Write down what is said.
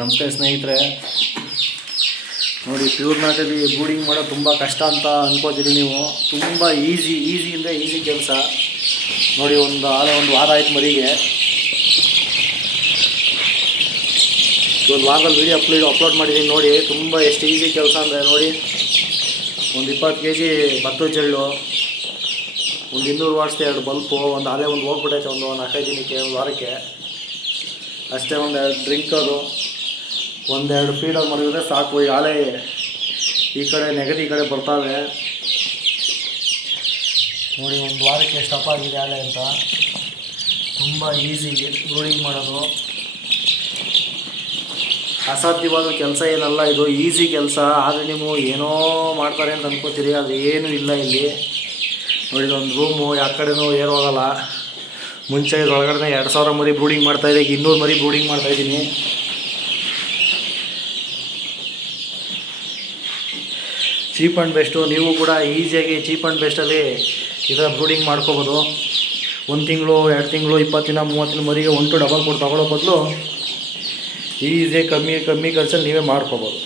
ನಮಸ್ತೆ ಸ್ನೇಹಿತರೆ, ನೋಡಿ ಪ್ಯೂರ್ ನಾಟಲ್ಲಿ ಬ್ರೂಡಿಂಗ್ ಮಾಡೋದು ತುಂಬ ಕಷ್ಟ ಅಂತ ಅನ್ಕೋತೀರಿ ನೀವು. ತುಂಬ ಈಸಿಯಿಂದ ಈಸಿ ಕೆಲಸ. ನೋಡಿ ಒಂದು ವಾರ ಆಯ್ತು ಮರಿಗೆ. ಒಂದು ವಾರದಲ್ಲಿ ವೀಡಿಯೋ ಅಪ್ಲೋಡ್ ಮಾಡಿದ್ದೀನಿ ನೋಡಿ. ತುಂಬ ಎಷ್ಟು ಈಸಿ ಕೆಲಸ ಅಂದರೆ ನೋಡಿ, ಒಂದು 20 kg ಭತ್ತದ ಜಳ್ಳು, ಒಂದು 200 ವಾಟ್ಸ್ 2 ಬಲ್ಪು, ಒಂದು ಹೋಗ್ಬಿಟ್ಟೈತೆ ಒಂದು 4-5 ದಿನಕ್ಕೆ, ಒಂದು ವಾರಕ್ಕೆ ಅಷ್ಟೇ. ಒಂದು 2 ಡ್ರಿಂಕರು, 1-2 ಫೀಡರ್ ಮಾಡಿದ್ರೆ ಸಾಕು. ಈ ಆಲೆ ಈ ಕಡೆ ನೆಗದಿ ಈ ಕಡೆ ಬರ್ತಾವೆ ನೋಡಿ. ಒಂದು ವಾರಕ್ಕೆ ಎಷ್ಟು ಅಪ್ಪ ಆಗಿದೆ ಆಲೆ ಅಂತ. ತುಂಬ ಈಸಿ ಬ್ರೂಡಿಂಗ್ ಮಾಡೋದು, ಅಸಾಧ್ಯವಾದ ಕೆಲಸ ಏನಲ್ಲ ಇದು, ಈಸಿ ಕೆಲಸ. ಆದರೆ ನೀವು ಏನೋ ಮಾಡ್ತಾರೆ ಅಂತ ಅನ್ಕೋತೀರಿ, ಅದು ಏನೂ ಇಲ್ಲ ಇಲ್ಲಿ. ನೋಡಿ ಒಂದು ರೂಮು, ಯಾವ ಕಡೆನೂ ಏರ್ ಹೋಗಲ್ಲ. ಮುಂಚೆ ಇದ್ರೊಳಗಡೆ 2000 ಮರಿ ಬ್ರೂಡಿಂಗ್ ಮಾಡ್ತಾಯಿದ್ದೆ, ಈಗ 200 ಮರಿ ಬ್ರೂಡಿಂಗ್ ಮಾಡ್ತಾಯಿದ್ದೀನಿ. Cheap and best. ನೀವು ಕೂಡ ಈಸಿಯಾಗಿ ಚೀಪ್ ಆ್ಯಂಡ್ ಬೆಸ್ಟಲ್ಲಿ ಇದರ ಬ್ರೂಡಿಂಗ್ ಮಾಡ್ಕೋಬೋದು. 1 ತಿಂಗಳು 2 ತಿಂಗಳು 20 ದಿನ 30 ದಿನ ಮರಿಗೆ 1 to ಡಬಲ್ ಕೊಟ್ಟು ತಗೊಳ್ಳೋ ಬದಲು ಈಸಿಯಾಗಿ ಕಮ್ಮಿ ಖರ್ಚಲ್ಲಿ ನೀವೇ ಮಾಡ್ಕೋಬೋದು.